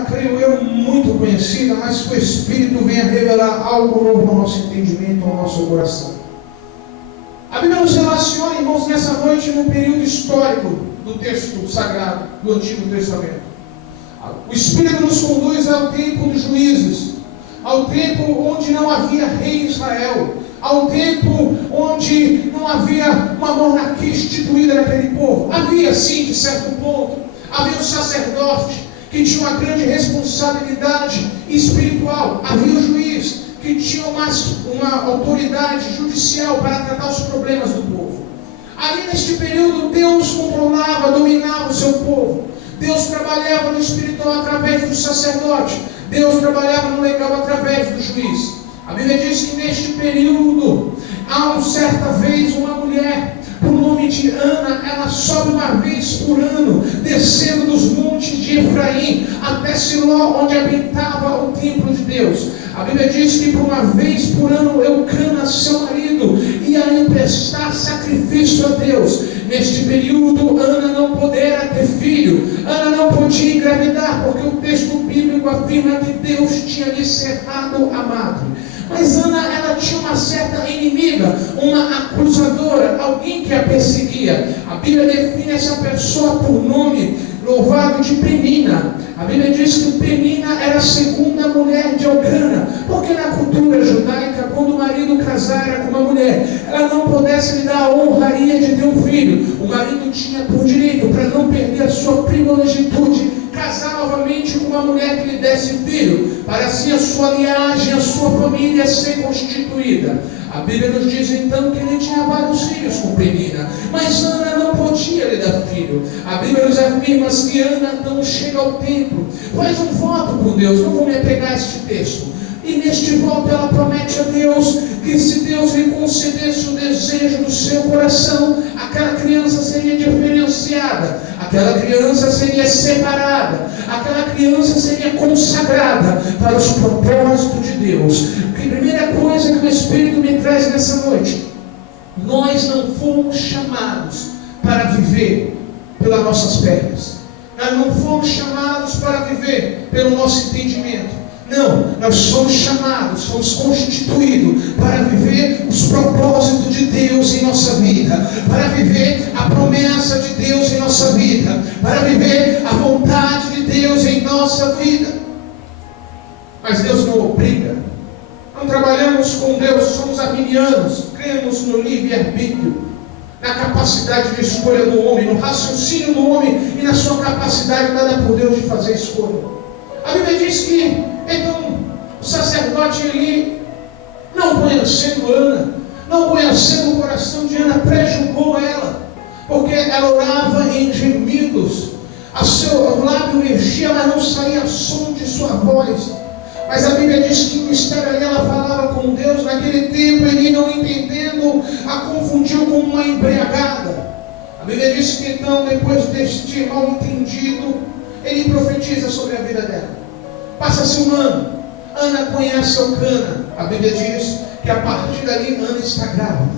já, creio eu, muito conhecida, mas que o Espírito venha revelar algo novo ao nosso entendimento, ao nosso coração. A Bíblia nos relaciona, irmãos, nessa noite, num período histórico do texto sagrado, do Antigo Testamento. O Espírito nos conduz ao tempo dos juízes, ao tempo onde não havia rei em Israel, ao tempo onde não havia uma monarquia instituída naquele povo. Havia sim, de certo ponto, havia um sacerdote que tinha uma grande responsabilidade espiritual, havia o juiz que tinha uma autoridade judicial para tratar os problemas do povo. Ali neste período Deus controlava, dominava o seu povo. Deus trabalhava no espiritual através do sacerdote, Deus trabalhava no legal através do juiz. A Bíblia diz que neste período, há uma certa vez uma mulher, por nome de Ana, ela sobe uma vez por ano, descendo dos montes de Efraim, até Siló, onde habitava o templo de Deus. A Bíblia diz que por uma vez por ano, Eucana, seu marido, ia emprestar sacrifício a Deus. Neste período, Ana não poderia ter filho, Ana não podia engravidar, porque o texto bíblico afirma que Deus tinha lhe cerrado a madre. Mas Ana, ela tinha uma certa inimiga, uma acusadora, alguém que a perseguia. A Bíblia define essa pessoa por nome, louvado de Penina. A Bíblia diz que Penina era a segunda mulher de Eucana, porque na cultura judaica, quando o marido casara com uma mulher, ela não pudesse lhe dar a honraria de ter um filho. O marido tinha por direito, para não perder a sua primogenitura, casar novamente com uma mulher que lhe desse filho, para assim a sua linhagem, a sua família ser constituída. A Bíblia nos diz então que ele tinha vários filhos com Penina, mas Ana não podia lhe dar filho. A Bíblia nos afirma que Ana então chega ao templo, faz um voto com Deus. Não vou me apegar a este texto. E neste voto ela promete a Deus que se Deus lhe concedesse o desejo do seu coração, aquela criança seria diferenciada, aquela criança seria separada, aquela criança seria consagrada para os propósitos de Deus. A primeira coisa que o Espírito me traz nessa noite: nós não fomos chamados para viver pelas nossas pernas, nós não fomos chamados para viver pelo nosso entendimento. Não, nós somos chamados, somos constituídos para viver os propósitos de Deus em nossa vida, para viver a promessa de Deus em nossa vida, para viver a vontade de Deus em nossa vida. Mas Deus não obriga. Não trabalhamos com Deus, somos arminianos, cremos no livre-arbítrio, na capacidade de escolha do homem, no raciocínio do homem e na sua capacidade dada por Deus de fazer escolha. A Bíblia diz que, então, o sacerdote ali, não conhecendo Ana, não conhecendo o coração de Ana, prejulgou ela, porque ela orava em gemidos, o seu lábio mexia, mas não saía som de sua voz. Mas a Bíblia diz que o mistério ali ela falava com Deus. Naquele tempo ele, não entendendo, a confundiu com uma embriagada. A Bíblia diz que então, depois deste mal entendido, ele profetiza sobre a vida dela. Passa-se um ano, Ana conhece Eucana. A Bíblia diz que a partir dali Ana está grávida.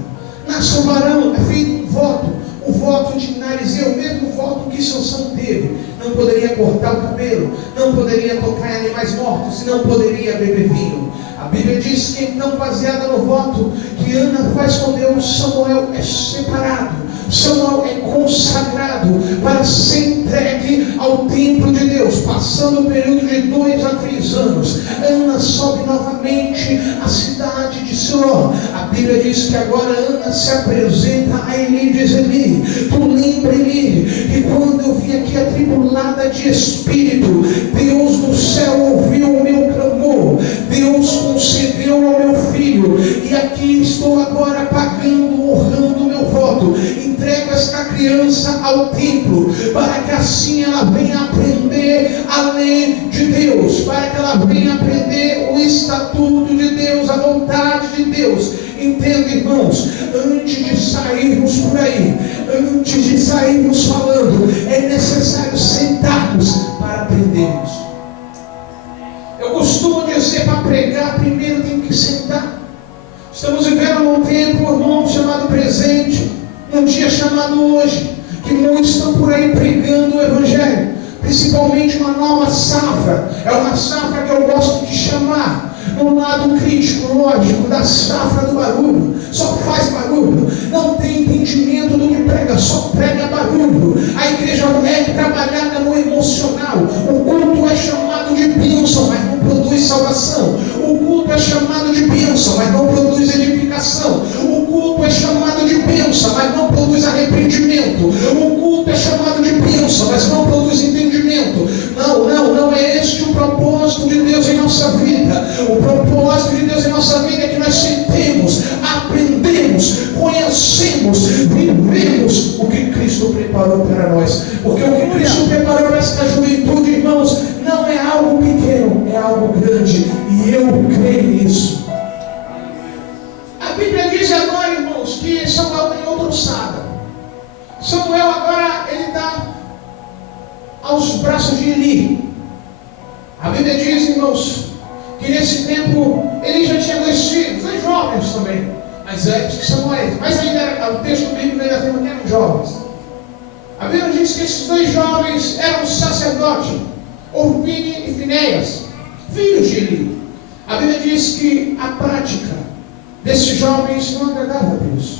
Nasce um varão, é feito um voto. O voto de Narizeu, o mesmo voto que Sansão teve. Não poderia cortar o cabelo, não poderia tocar em animais mortos, e não poderia beber vinho. A Bíblia diz que então, baseada no voto que Ana faz com Deus, Samuel é separado, Samuel é consagrado para ser entregue ao templo de Deus. Passando o período de 2 a 3 anos, Ana sobe novamente à cidade de Siló. A Bíblia diz que agora Ana se apresenta a Eli e diz: Eli, tu lembra, Eli, que quando eu vim aqui atribulada de espírito, Deus do céu ouviu o meu clamor, Deus concedeu ao meu filho, e aqui estou agora pagando, honrando o meu voto. Entrega esta criança ao templo, para que assim ela venha aprender a lei de Deus, para que ela venha aprender o estatuto de Deus, a vontade de Deus. Entenda, irmãos, antes de sairmos por aí, antes de sairmos falando, é necessário sentarmos para aprendermos. Eu costumo dizer, para pregar, primeiro tem que sentar. Estamos vivendo num tempo, irmão, chamado presente, num dia chamado hoje, que muitos estão por aí pregando o Evangelho, principalmente uma nova safra safra que eu gosto de chamar, no lado crítico, lógico, da safra do barulho. Só faz barulho, não tem entendimento do que prega, só prega barulho. A igreja é trabalhada no emocional. O culto é chamado de bênção, mas não produz salvação. O culto é chamado de bênção, mas não produz edificação. O culto é chamado de bênção, mas não produz arrependimento. O culto é chamado de bênção, mas não produz entendimento. Não é este o propósito de Deus em nossa vida. O propósito de Deus em nossa vida é que nós sentemos, aprendemos, conhecemos, vivemos o que Cristo preparou para nós. Porque o que Cristo preparou para esta juventude, irmãos, não é algo pequeno, é algo grande. E eu creio nisso. A Bíblia diz agora, irmãos, que Samuel tem outra ossada. Samuel agora, ele está aos braços de Eli. A Bíblia diz, irmãos, que nesse tempo ele já tinha 2 filhos, 2 jovens também, mais velhos que Samuel. Mas ainda, o texto bíblico ainda afirma que eram jovens. A Bíblia diz que esses 2 jovens eram sacerdotes, Ofni e Finéias, filhos de Eli. A Bíblia diz que a prática desses jovens não agradava a Deus.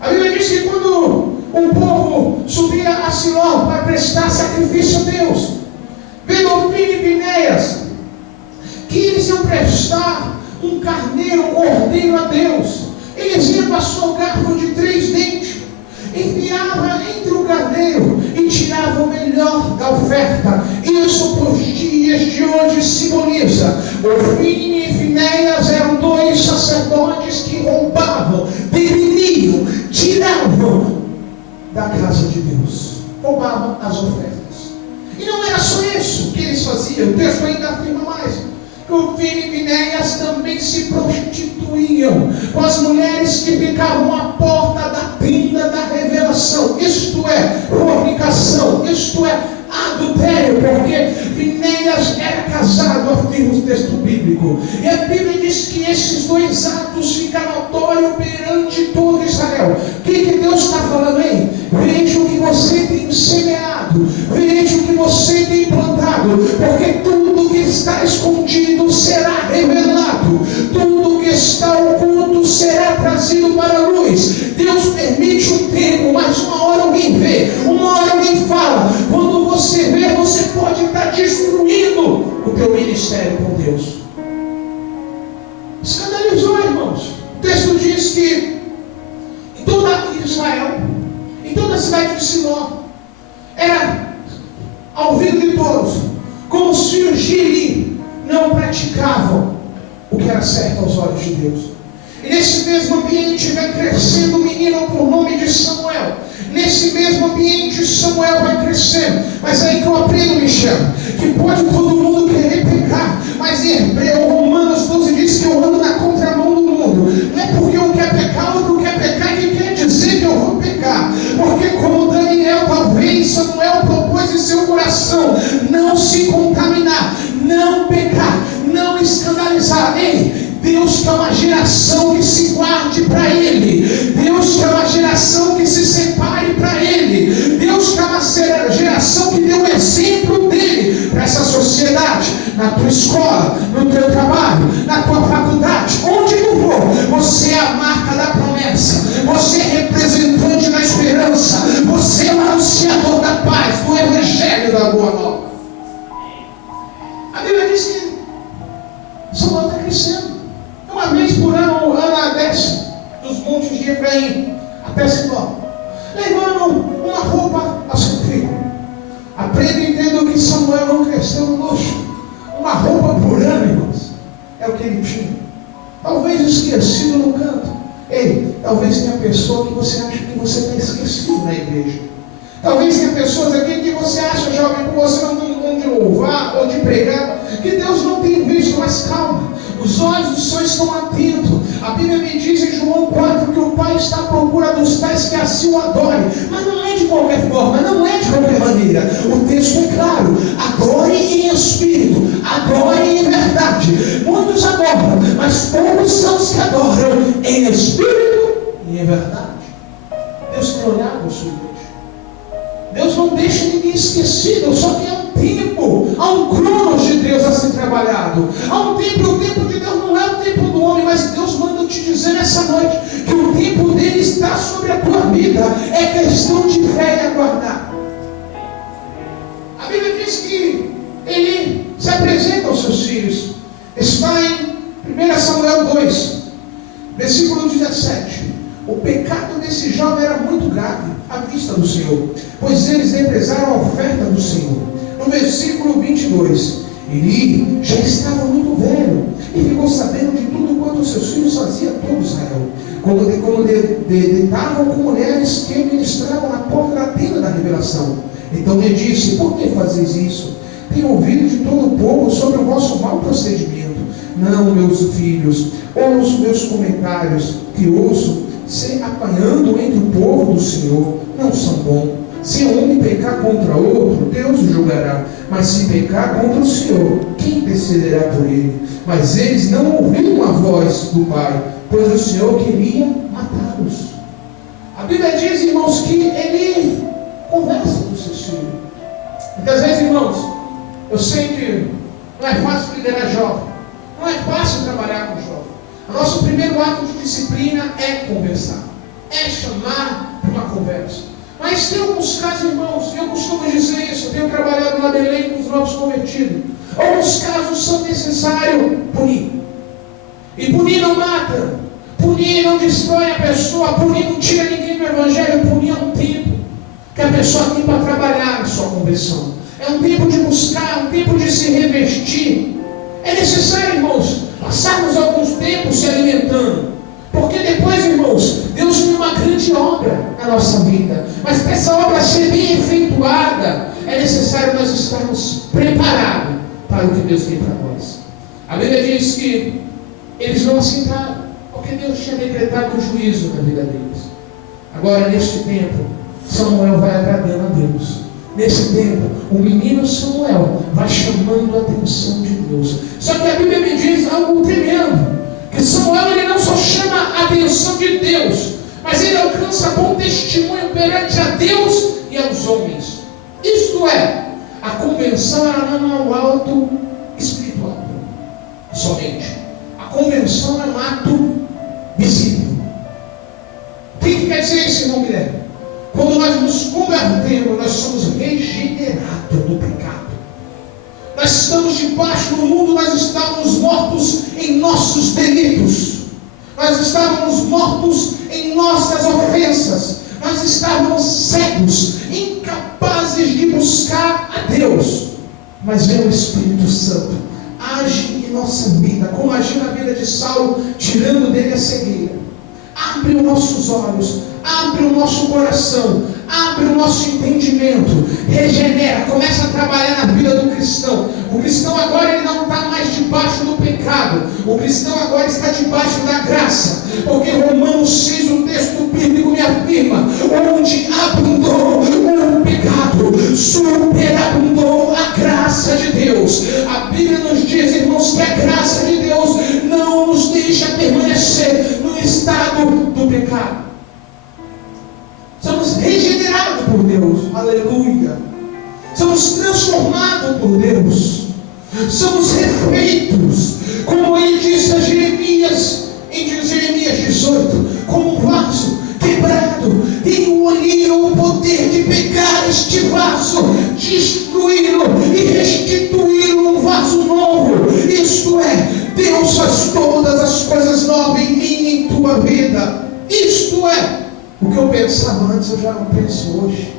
A Bíblia diz que quando o povo subia a Siló para prestar sacrifício a Deus, vendo Ofni e Finéias, que eles iam prestar um carneiro, um cordeiro a Deus, eles iam com a sua garfo de 3 dentes, enfiava entre o carneiro e tirava o melhor da oferta. Isso por dias de hoje simboliza. Ofni e Finéias eram 2 sacerdotes que roubavam, deprimiam, tiravam da casa de Deus, roubavam as ofertas. E não era só isso que eles faziam, o texto ainda afirma mais. Ofni e Finéias também se prostituíam com as mulheres que ficavam à porta da tenda da revelação. Isto é fornicação, isto é adultério, porque Finéias era casado, afirma o texto bíblico. E a Bíblia diz que esses 2 atos ficam notórios perante todo Israel. O que Deus está falando aí? Veja o que você tem semeado, veja o que você tem plantado, porque tudo que está escondido será revelado, tudo que está oculto será trazido para a luz. Deus permite um tempo, mas uma hora alguém vê, uma hora alguém fala. Quando você vê, você pode estar destruindo o teu ministério com Deus. Escandalizou, irmãos. O texto diz que em toda Israel, em toda a cidade de Siló, era ao ouvido de todos, como os filhos de Eli não praticavam o que era certo aos olhos de Deus. E nesse mesmo ambiente vai crescendo um menino por nome de Samuel. Nesse mesmo ambiente Samuel vai crescendo. Mas aí que eu aprendo, Michel, que pode todo mundo querer pecar, mas em Hebreu, Romanos 12 diz que eu ando na contramão do mundo. Não é porque um quer pecar, outro quer pecar, que quer dizer que eu vou pecar. Porque como Daniel, talvez Samuel propôs em seu coração não se contaminar, não pecar, não escandalizar. Ei, Deus quer uma geração que se guarde para Ele. Deus quer uma geração que se separe para Ele. Deus quer uma geração que dê um exemplo dEle para essa sociedade. Na tua escola, no teu trabalho, na tua faculdade, onde tu for, você é a marca da promessa. Você é representante da esperança. Você é o anunciador da paz, do evangelho da boa nova. A Bíblia diz que Samuel está crescendo. Uma vez por ano, Ana desce dos montes de Efraim até Siló, levando uma roupa a seu filho. Aprenda e entenda que Samuel não cresceu no luxo. Uma roupa por ano, irmãos, é o que ele tinha. Talvez esquecido no canto. Ei, talvez tenha pessoa que você acha que você está esquecido na igreja. Talvez tenha pessoas aqui que você acha, jovem, que você não tem dom de louvar ou de pregar, que Deus não tem visto, mas calma. Os olhos do Senhor estão atentos. A Bíblia me diz em João 4 que o Pai está à procura dos tais que assim o adorem. Mas não é de qualquer forma, não é de qualquer maneira. O texto é claro: adore em espírito, adore em verdade. Muitos adoram, mas poucos são os que adoram em espírito e em verdade. Deus tem olhado a sua igreja. Deus não deixa ninguém esquecido, só que há um tempo, há um cronos de trabalhado. Há um tempo, e o tempo de Deus não é o tempo do homem, mas Deus manda te dizer nessa noite que o tempo dele está sobre a tua vida. É questão de fé e aguardar. A Bíblia diz que ele se apresenta aos seus filhos. Está em 1 Samuel 2, versículo 17. O pecado desse jovem era muito grave à vista do Senhor, pois eles represaram a oferta do Senhor. No versículo 22, Eli já estava muito velho e ficou sabendo de tudo quanto seus filhos faziam a todo Israel, quando deitavam com mulheres que ministravam na porta da tenda da revelação. Então lhe disse: por que fazeis isso? Tenho ouvido de todo o povo sobre o vosso mau procedimento. Não, meus filhos, ouço meus comentários, que ouço se apanhando entre o povo do Senhor, não são bons. Se um homem pecar contra outro, Deus o julgará. Mas se pecar contra o Senhor, quem intercederá por ele? Mas eles não ouviram a voz do Pai, pois o Senhor queria matá-los. A Bíblia diz, irmãos, que ele conversa com seus filhos. Muitas vezes, irmãos, eu sei que não é fácil liderar jovem, não é fácil trabalhar com jovem. O nosso primeiro ato de disciplina é conversar, é chamar para uma conversa. Mas tem alguns casos, irmãos, eu costumo dizer isso, eu tenho trabalhado na Belém com os novos convertidos. Alguns casos são necessários punir. E punir não mata, punir não destrói a pessoa, punir não tira ninguém do Evangelho, punir é um tempo que a pessoa tem para trabalhar na sua conversão. É um tempo de buscar, um tempo de se revestir. É necessário, irmãos, passarmos alguns tempos se alimentando. Porque depois, irmãos, Deus tem uma grande obra na nossa vida. Mas para essa obra ser bem efetuada, é necessário nós estarmos preparados para o que Deus tem para nós. A Bíblia diz que eles não aceitaram, porque Deus tinha decretado um juízo na vida deles. Agora, neste tempo, Samuel vai agradando a Deus. Nesse tempo, o menino Samuel vai chamando a atenção de Deus. Só que a Bíblia me diz algo tremendo, que Samuel ele não só chama a atenção de Deus, mas ele alcança bom testemunho perante a Deus e aos homens. Isto é, a convenção era não é um ato espiritual somente. A convenção é um ato visível. O que quer dizer isso, irmão Guilherme? Quando nós nos convertemos, nós somos regenerados do pecado. Nós estamos debaixo do mundo, nós estávamos mortos em nossos delitos. Nós estávamos mortos em nossas ofensas. Nós estávamos cegos, incapazes de buscar a Deus. Mas vem o Espírito Santo, age em nossa vida, como agiu na vida de Saulo, tirando dele a cegueira. Abre os nossos olhos, abre o nosso coração, abre o nosso entendimento, regenera, começa a trabalhar na vida do cristão. O cristão agora ele não está mais debaixo do pecado, o cristão agora está debaixo da graça, porque Romanos 6, o texto bíblico me afirma, onde abundou o pecado, superabundou a graça de Deus. A Bíblia nos diz, irmãos, que a graça de Deus não nos deixa permanecer no estado do pecado. Somos regenerados por Deus, aleluia. Somos transformados por Deus. Somos refeitos, como ele disse a Jeremias, em Jeremias 18, como um vaso quebrado, tem o poder de pegar este vaso, destruí-lo e restituí-lo um vaso novo. Isto é, Deus faz todas as coisas novas em mim e em tua vida. Isto é, o que eu pensava antes eu já não penso hoje.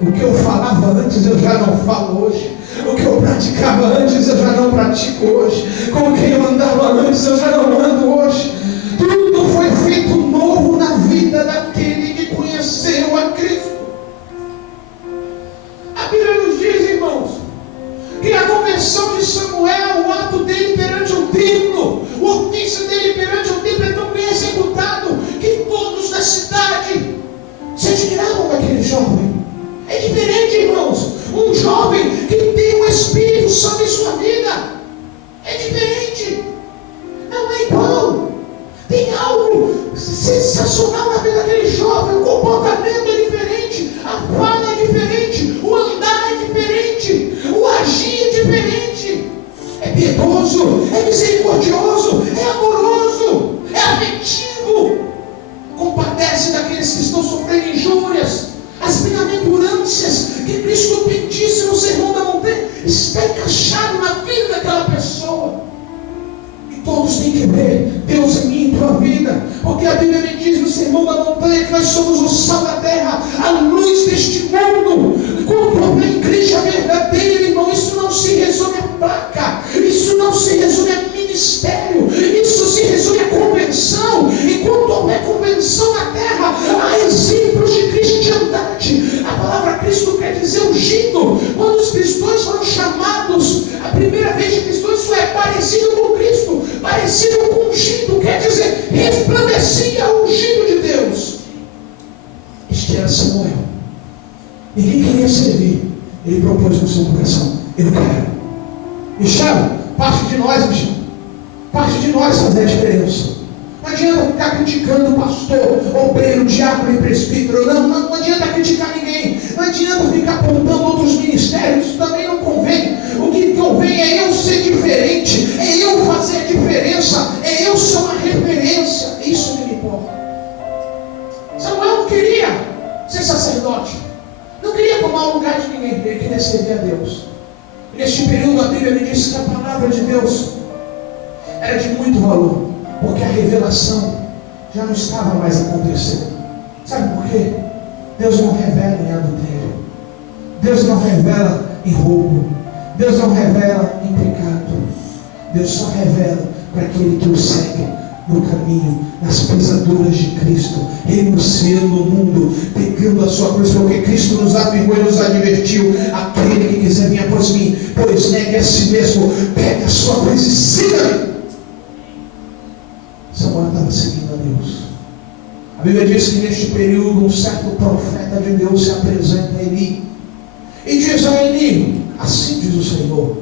O que eu falava antes eu já não falo hoje. O que eu praticava antes eu já não pratico hoje. Com quem eu andava antes eu já não ando hoje. Tudo foi feito novo na vida daquele que conheceu a Cristo. A Bíblia nos diz, irmãos, que a conversão de Samuel, o ato dele perante o templo, o ofício dele perante o templo é tão bem executado que todos da cidade se admiravam daquele jovem. É diferente, irmãos, um jovem que tem o Espírito Santo em sua vida. É diferente, não é igual. Tem algo sensacional na vida daquele jovem. O comportamento é diferente, a fala é diferente, o andar é diferente, o agir é diferente. bondoso, é misericordioso, é amoroso, é afetivo, compadece daqueles que estão sofrendo injúrias. As bem-aventuranças que Cristo pedisse no Sermão da Montanha está encaixado na vida daquela pessoa. E todos têm que ver Deus em mim e tua vida, porque a Bíblia me diz no Sermão da Montanha que nós somos o sal da terra, a luz deste mundo. Quando a igreja verdadeira, irmão, isso não se resume a placa, isso não se resume a ministério, isso se resume a convenção. E quando houver convenção na terra, há exemplos de cristiandade. A palavra Cristo quer dizer ungido. Quando os cristãos foram chamados, a primeira vez de cristãos, isso é parecido com Cristo, parecido com ungido, quer dizer, resplandecia o ungido de Deus. Este era Samuel. Ninguém queria servir. Ele propôs no seu coração: eu quero. Michel, parte de nós, Michel. Parte de nós fazer a diferença. Não adianta ficar criticando o pastor, obreiro, diácono e presbítero. Não adianta criticar ninguém. Não adianta ficar apontando outros ministérios. Isso também não convém. O que convém é eu ser diferente, é eu fazer a diferença, é eu ser uma referência. Isso que me importa. Samuel não queria ser sacerdote, não queria tomar o lugar de ninguém, ele queria servir a Deus. E neste período a Bíblia me diz que a palavra de Deus era de muito valor, porque a revelação já não estava mais acontecendo. Sabe por quê? Deus não revela em adultério, Deus não revela em roubo, Deus não revela em pecado. Deus só revela para aquele que o segue no caminho, nas pisaduras de Cristo, renunciando o mundo, pegando a sua cruz, porque Cristo nos afirmou e nos advertiu: aquele que quiser vir após mim, pois negue a si mesmo, pegue a sua cruz e siga-me. Samuel estava seguindo a Deus. A Bíblia diz que neste período um certo profeta de Deus se apresenta a Eli e diz a Eli: assim diz o Senhor,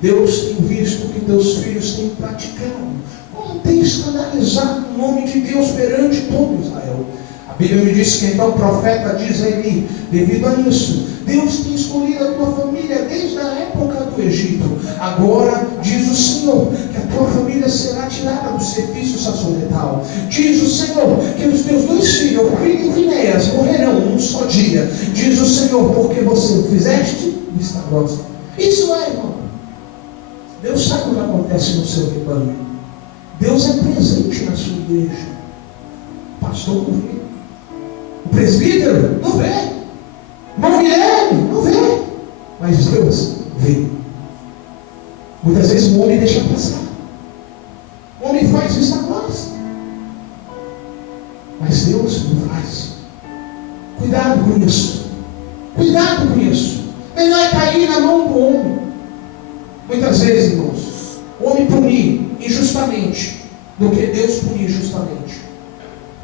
Deus tem visto o que teus filhos têm praticado, como tem escandalizado o nome de Deus perante todo Israel. A Bíblia me diz que então o profeta diz a Eli: devido a isso, Deus tem escolhido a tua família desde a época do Egito. Agora diz o Senhor que a tua família será tirada do serviço sacerdotal. Diz o Senhor que os teus dois filhos, Ofni e Finéias, morrerão num só dia. Diz o Senhor, porque você fizeste vista grossa. Isso é, irmão. Deus sabe o que acontece no seu rebanho. Deus é presente na sua igreja. O pastor não vê, o presbítero não vê, irmão Guilherme não vê, mas Deus vê. Muitas vezes o homem deixa passar, o homem faz vista grossa, mas Deus não faz. Cuidado com isso, cuidado com isso. Melhor é cair na mão do homem. Muitas vezes, irmãos, o homem punir injustamente do que Deus punir justamente.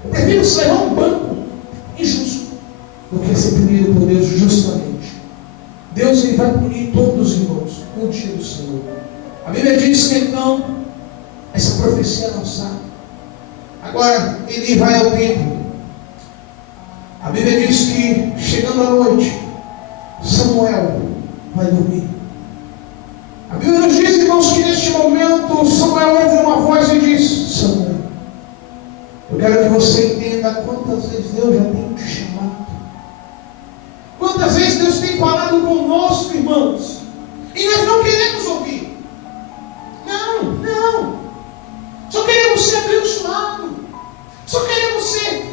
Eu prefiro ser um banco injusto do que ser punido por Deus justamente. Deus, ele vai punir todos os irmãos no dia do Senhor. A Bíblia diz que então essa profecia não sabe. Agora ele vai ao templo. A Bíblia diz que chegando à noite, Samuel vai dormir. A Bíblia nos diz, irmãos, que neste momento Samuel ouve uma voz e diz: Samuel, eu quero que você entenda quantas vezes Deus já tem te chamado, quantas vezes Deus tem falado conosco, irmãos, e nós não queremos ouvir. Não, só queremos ser abençoados, só queremos ser,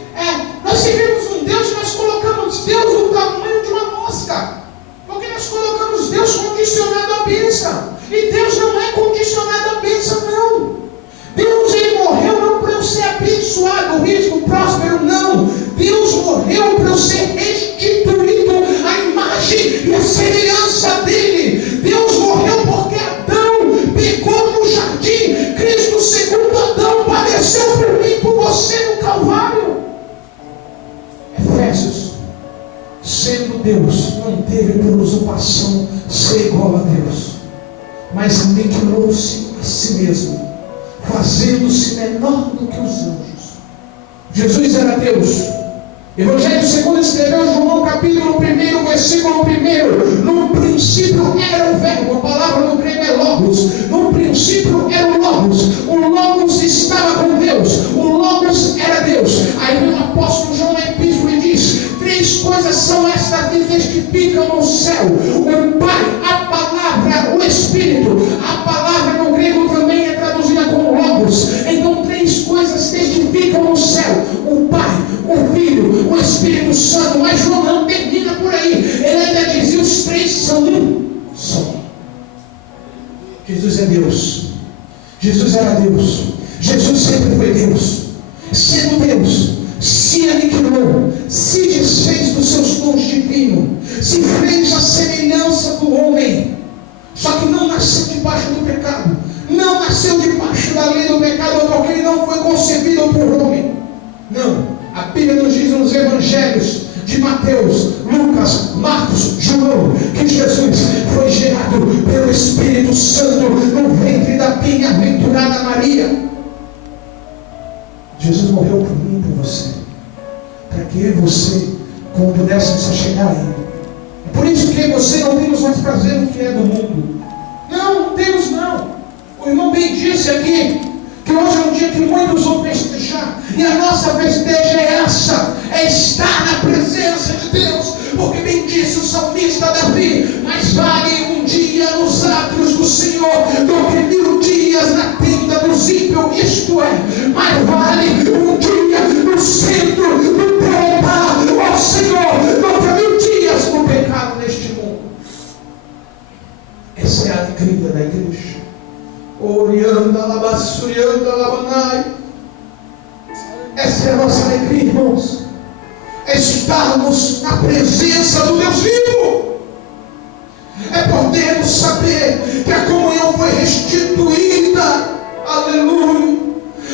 nós servimos um Deus e nós colocamos Deus no tamanho de uma mosca, porque nós colocamos Deus condicionado à bênção, e Deus não é condicionado à bênção, não. Deus, ele morreu não para eu ser abençoado, rico, próspero, não. Deus morreu para eu ser restituído à imagem e à semelhança dele. Deus morreu porque Adão pecou no jardim. Cristo, segundo Adão, padeceu por mim e por você no Calvário. Efésios, sendo Deus, não teve por usurpação ser igual a Deus, mas aniquilou-se a si mesmo, fazendo-se menor do que os anjos. Jesus era Deus. Evangelho segundo escreveu João capítulo 1, versículo 1: no princípio era o verbo, a palavra no grego é logos. No princípio era o logos estava com Deus, o logos era Deus. Aí vem o apóstolo João na epístola e diz: 3 coisas são estas que testificam no céu: o Pai, a palavra, o Espírito. A palavra no grego também é traduzida como logos. Então 3 coisas testificam no céu: o Pai, o Filho, o Espírito Santo. Mas João não termina por aí, ele ainda diz: e os 3 são um só. Jesus é Deus, Jesus era Deus, Jesus sempre foi Deus. Sendo Deus, se aniquilou, se desfez dos seus dons divinos, se fez a semelhança do homem. Só que não nasceu debaixo do pecado, não nasceu debaixo da lei do pecado, porque ele não foi concebido por homem. Não, a Bíblia nos diz nos evangelhos de Mateus, Lucas, Marcos, João, que Jesus foi gerado pelo Espírito Santo no ventre da bem-aventurada Maria. Jesus morreu por mim e por você, para que eu e você, como pudéssemos chegar a Ele. É por isso que você não temos mais prazer no que é do mundo. Não temos não. O irmão bem disse aqui que hoje é um dia que muitos vão festejar, e a nossa festeja é essa, é estar na presença de Deus, porque bem disse o salmista Davi: mais vale um dia nos átrios do Senhor do que 1000 dias na tenda dos ímpios. Isto é, mais vale um dia no centro do teu altar, ó Senhor, do que 1000 dias no pecado neste mundo. Essa é a alegria da igreja. Orianda, labassurianda, labanai. Essa é a nossa alegria, irmãos. É estarmos na presença do Deus vivo. É podermos saber que a comunhão foi restituída. Aleluia.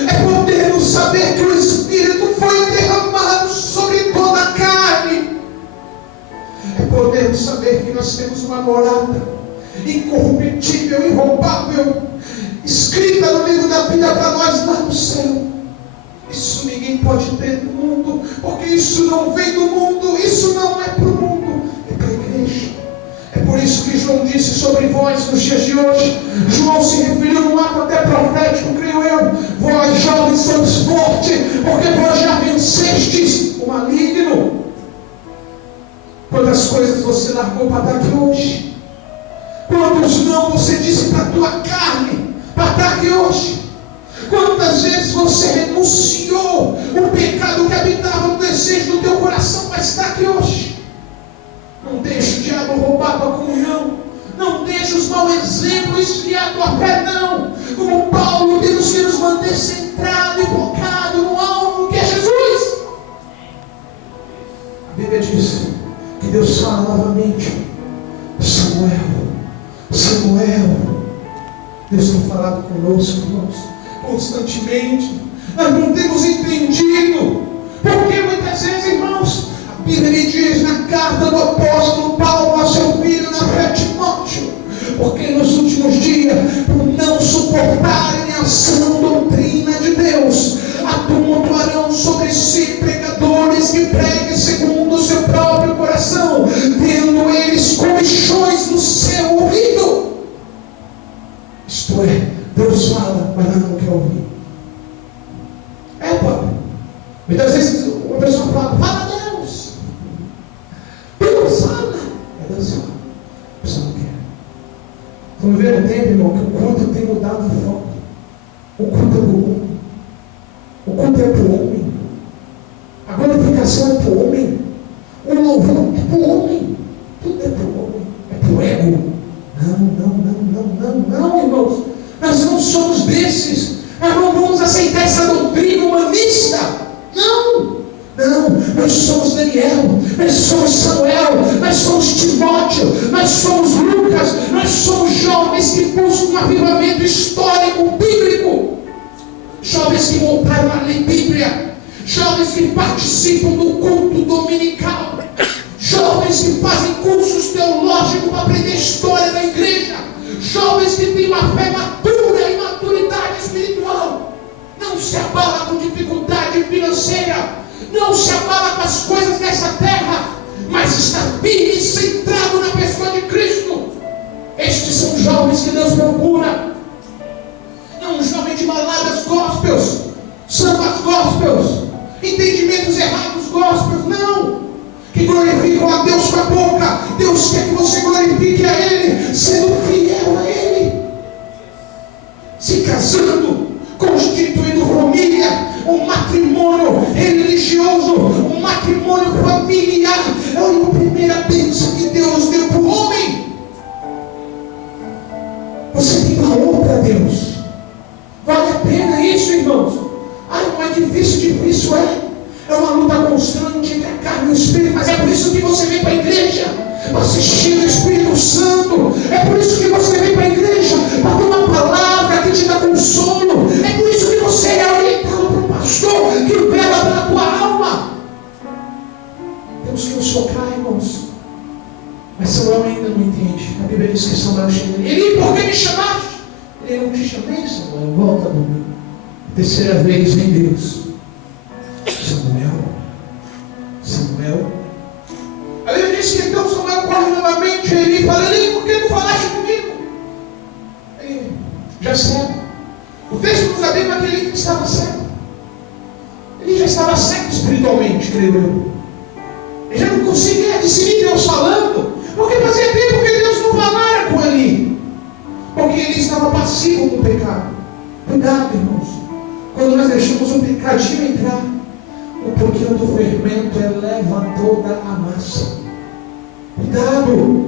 É podermos saber que o Espírito foi derramado sobre toda a carne. É podermos saber que nós temos uma morada incorruptível, irrompável, escrita no livro da vida para nós lá no céu. Isso ninguém pode ter no mundo, porque isso não vem do mundo, isso não é para o mundo, é para a igreja. É por isso que João disse sobre vós nos dias de hoje. João se referiu num ato até profético, creio eu: vós jovens sois forte, porque vós já vencestes o maligno. Quantas coisas você largou para estar aqui hoje? Quantos não você disse para a tua carne para estar aqui hoje? Quantas vezes você renunciou o pecado que habitava no desejo do teu coração para estar aqui hoje? Não deixe o diabo roubar a tua comunhão. Não deixe os maus exemplos esfriar a tua fé, não. Como Paulo, temos que nos manter centrado e focado no alvo que é Jesus. A Bíblia diz que Deus fala novamente: Samuel. Deus tem falado conosco, irmãos, constantemente. Nós não temos entendido, porque muitas vezes, irmãos, a Bíblia me diz na carta do apóstolo Paulo a seu filho na fé, Timóteo: porque nos últimos dias, por não suportarem a sã doutrina de Deus, amontoarão sobre si pregadores que preguem segundo o seu próprio coração, tendo eles comichões no seu ouvido. Isto é, Deus fala, mas não quer ouvir. Muitas vezes uma pessoa fala Deus. Deus fala. Deus fala. A pessoa não quer. Estamos vendo o tempo, irmão, que o culto tem mudado de foco. O culto é para o homem. O culto é para o homem. A glorificação é para o homem. O louvor é para o homem. Tudo é para o homem. É para o ego. Não, irmãos. Nós não somos desses. Nós não vamos aceitar essa doutrina humanista. Não, nós somos Daniel, nós somos Samuel, nós somos Timóteo, nós somos Lucas, nós somos jovens que buscam um avivamento histórico, bíblico, jovens que voltaram a ler Bíblia, jovens que participam do culto dominical, jovens que fazem cursos teológicos para aprender a história da igreja, jovens que têm uma fé madura e maturidade espiritual. Não se abala com dificuldade financeira, não se abala com as coisas dessa terra, mas está firme e centrado na pessoa de Cristo. se casando, constituindo família, um matrimônio religioso, um matrimônio familiar. É a primeira bênção que Deus deu para o homem. Você tem valor para Deus. Vale a pena isso, irmãos? Não é difícil é. É uma luta constante entre a carne e o Espírito, mas é por isso que você vem para a igreja, para assistir o Espírito Santo. É por isso que você vem para a igreja, para ter uma palavra que te dá consolo. É por isso que você é orientado por um pastor que vela pela tua alma. Temos que nos focar, irmãos. Mas Samuel ainda não entende. A Bíblia diz que Samuel chega e ele, por que me chamaste? Ele não te chamei, Samuel, volta a dormir. Terceira vez vem Deus. Samuel. A Bíblia diz que então Samuel corre novamente a Eli e fala: Eli, por que não falaste comigo? Ele já cego. O texto nos afirma que ele estava cego. Ele já estava cego espiritualmente, creio eu. Ele já não conseguia discernir Deus falando, porque fazia tempo que Deus não falara com Eli, porque ele estava passivo com o pecado. Cuidado, irmãos, quando nós deixamos o pecadinho entrar, um pouquinho do fermento eleva toda a massa. Cuidado.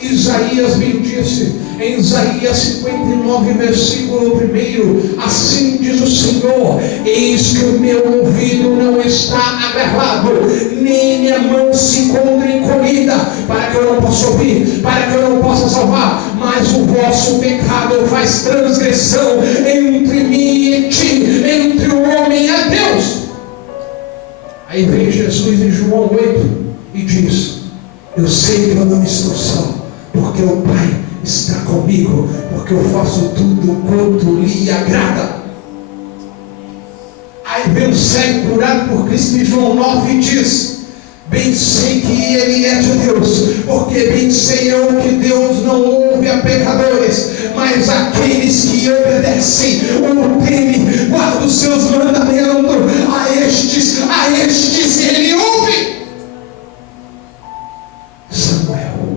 Isaías me disse, em Isaías 59, versículo 1: assim diz o Senhor: eis que o meu ouvido não está agarrado, nem minha mão se encontra encolhida, para que eu não possa ouvir, para que eu não possa salvar, mas o vosso pecado faz transgressão entre mim e ti, entre o homem e Deus. Aí vem Jesus em João 8 e diz: eu sei que eu não estou só, porque o Pai está comigo, porque eu faço tudo quanto lhe agrada. Aí vem o cego curado por Cristo em João 9 e diz: bem sei que ele é de Deus, porque bem sei eu que Deus não ouve a pecadores, mas aqueles que obedecem, o temem, guardam os seus mandamentos, a estes ele ouve. Samuel.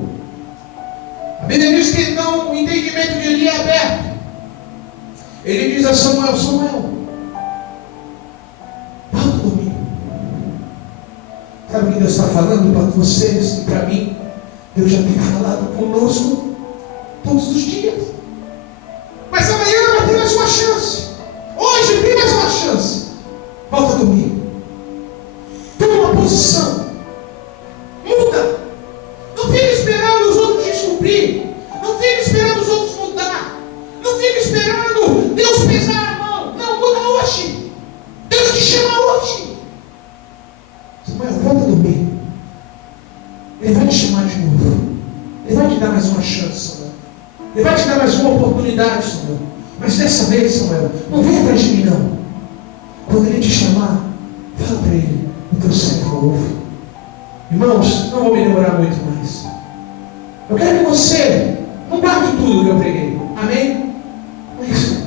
A Bíblia diz que então o entendimento de Eli é aberto. Ele diz a Samuel: Samuel, volta comigo. Sabe o que Deus está falando para vocês e para mim? Deus já tem falado conosco todos os dias. Mas amanhã vai ter mais uma chance. Hoje tem mais uma chance. Volta comigo. Toma uma posição. Muda. Não fica esperando os outros descobrir. Não fica esperando os outros mudar. Não fica esperando Deus pesar a mão. Não, muda hoje. Deus te chama hoje. Samuel, volta a dormir. Ele vai te chamar de novo. Ele vai te dar mais uma chance, Samuel. Ele vai te dar mais uma oportunidade, Samuel. Mas dessa vez, Samuel, não venha atrás de mim, não. Quando ele te chamar, fala para ele: o teu servo ouve. Irmãos, não vou me demorar muito mais. Eu quero que você não guarde tudo que eu preguei. Amém? Mas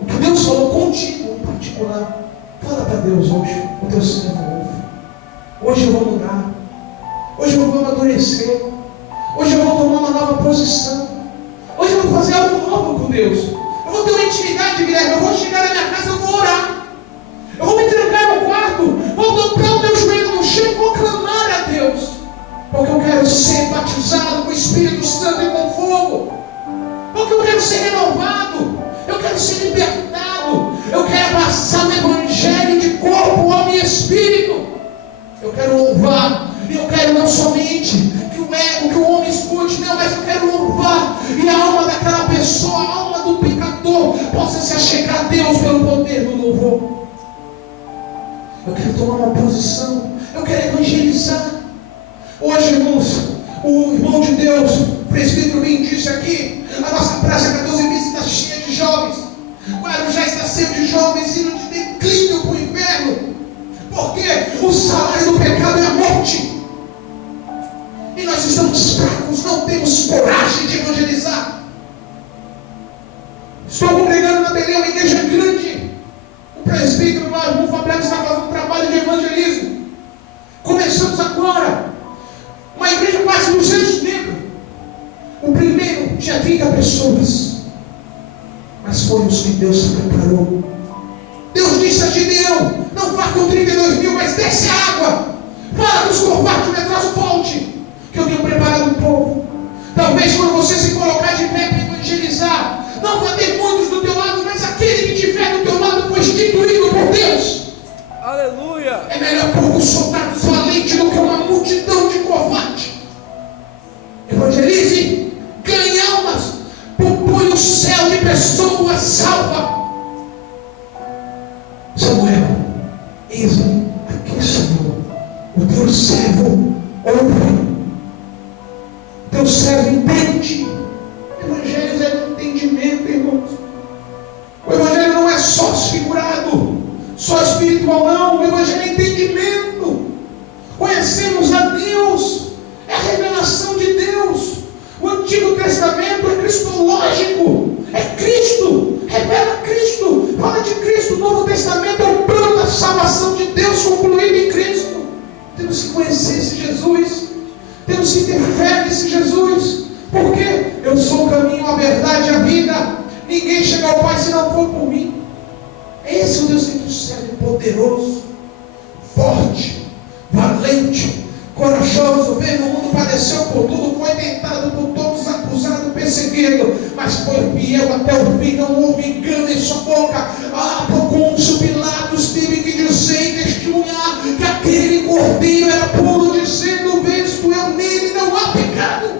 o que Deus falou contigo em particular, fala para Deus hoje: o teu servo ouve. Hoje eu vou mudar. Hoje eu vou amadurecer. Hoje eu vou tomar uma nova posição. Hoje eu vou fazer algo novo com Deus. Eu vou ter uma intimidade, Guilherme. Eu vou chegar na minha casa, eu vou orar. Eu vou me trancar no quarto, vou dobrar o meu joelho no chão e vou clamar a Deus. Porque eu quero ser batizado com o Espírito Santo e com fogo. Porque eu quero ser renovado. Eu quero ser libertado. Eu quero abraçar o Evangelho de corpo, alma e espírito. Eu quero louvar. E eu quero não somente que o ego, que o homem escute, não, mas eu quero louvar. E a alma daquela pessoa, a alma do pecador, possa se achegar a Deus pelo poder do louvor. Eu quero tomar uma posição. Eu quero evangelizar. Hoje, irmãos, o irmão de Deus, o presbítero bem disse aqui, a nossa praça 14 bis está cheia de jovens. O Guarujá está cheio de jovens indo de declínio para o inferno. Porque o salário do pecado é a morte. E nós estamos fracos, não temos coragem de evangelizar. Estou congregando na Belém, uma igreja grande. O presbítero lá, o irmão Fabiano, está fazendo um trabalho de evangelismo. Começamos agora. Uma igreja quase 200 membros. O primeiro tinha 30 pessoas. mas foi os que Deus preparou. Deus disse a Gideão: não vá com 32 mil, mas desce a água. Para com os covardes medrosos, volte, que eu tenho preparado um povo. Talvez quando você se colocar de pé para evangelizar, não vai ter muitos do teu lado, mas aquele que estiver do teu lado foi instituído por Deus. Aleluia! É melhor poucos soldados valentes do que uma multidão de covardes. Evangelize, ganhe almas, popule o céu de pessoas salva. Samuel, eis-me aqui, Senhor, o teu servo ouve, o teu servo entende. Evangelho é de entendimento, irmãos. O Evangelho não é só figurado, só espiritual, não. O Evangelho é entendimento. Conhecemos a Deus, é a revelação de Deus. O Antigo Testamento é cristológico, é Cristo, revela Cristo, fala de Cristo. O Novo Testamento é o plano da salvação de Deus concluído em Cristo. Temos que conhecer esse Jesus, temos que ter fé nesse Jesus, porque eu sou o caminho, a verdade e a vida. Ninguém chega ao Pai se não for por mim. Esse é o Deus que tu serve, poderoso, forte, valente, corajoso. Veio no mundo, padeceu por tudo, foi tentado por todos, acusado, perseguido, mas foi fiel até o fim. Não houve engano em sua boca. Por Pôncio Pilatos teve que dizer e testemunhar que aquele cordeiro era puro, dizendo: visto eu nele, não há pecado.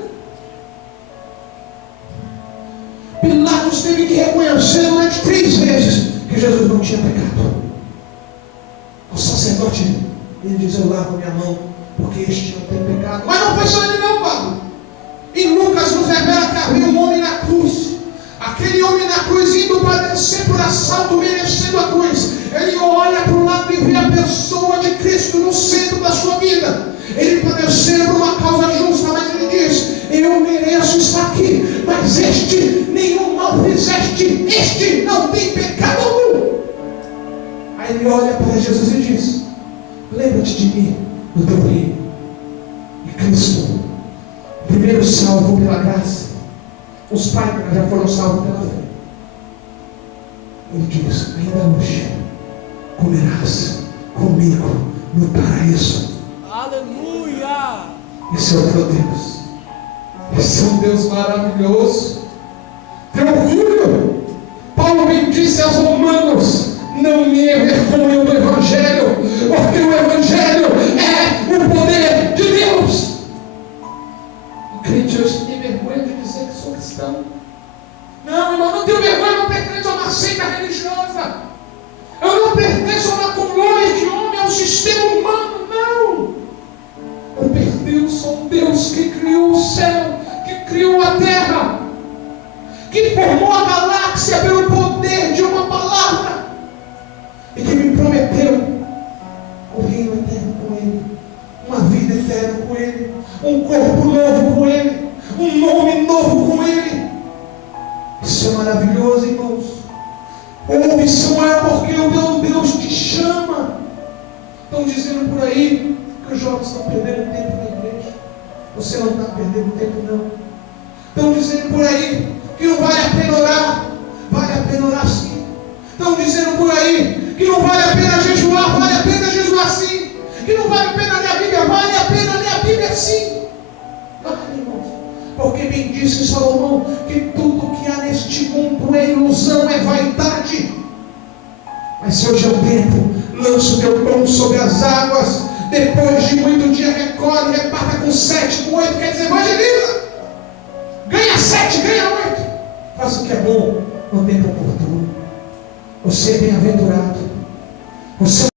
Pilatos teve que reconhecer durante 3 vezes que Jesus não tinha pecado. O sacerdote, ele diz: eu lavo minha mão, porque este não tem pecado. Mas não foi só ele não, Paulo. E Lucas nos revela que havia um homem na cruz. Aquele homem na cruz indo padecer por assalto, merecendo a cruz. Ele olha para o lado e vê a pessoa de Cristo no centro da sua vida. Ele padeceu por uma causa justa, mas ele diz: eu mereço estar aqui, mas este nenhum mal fizeste, este não tem pecado algum. Aí ele olha para Jesus e diz: lembra-te de mim no teu reino. E Cristo, primeiro salvo pela graça, os pais já foram salvos pela fé. Ele diz: ainda hoje comerás comigo no paraíso. Aleluia! Esse é o teu Deus. Esse é um Deus maravilhoso. Tem orgulho. Paulo bem disse aos Romanos: não me envergonho do Evangelho, porque o Evangelho é o poder de Deus. O crente hoje tem vergonha de dizer que sou cristão. Não, irmão, não tenho vergonha, eu não pertenço a uma seita religiosa. Eu não pertenço a uma colônia de homem, a um sistema humano, não. Eu pertenço a um Deus que criou o céu, que criou a terra, que formou a galáxia pelo poder de uma palavra, e que me prometeu o reino eterno com Ele, uma vida eterna com Ele, um corpo novo com Ele, um nome novo com Ele. Isso é maravilhoso, irmãos. Ouve, Samuel, porque o teu Deus te chama. Estão dizendo por aí que os jovens estão perdendo tempo na igreja. Você não está perdendo tempo, não. Estão dizendo por aí que não vale a pena orar. Vale a pena orar sim. Estão dizendo por aí que não vale a pena jejuar. Vale a pena jejuar sim. Que não vale a pena ler a Bíblia. Vale a pena ler a Bíblia sim. Vale, irmãos. Porque bem disse Salomão que tudo que há neste mundo é ilusão, é vaidade. Mas hoje é o tempo. Lança o teu pão sobre as águas. Depois de muito dia recolhe, reparta com 7, com 8. Quer dizer, evangeliza. Ganha 7, ganha 8. Faça o que é bom no tempo oportuno. Você é bem-aventurado. Você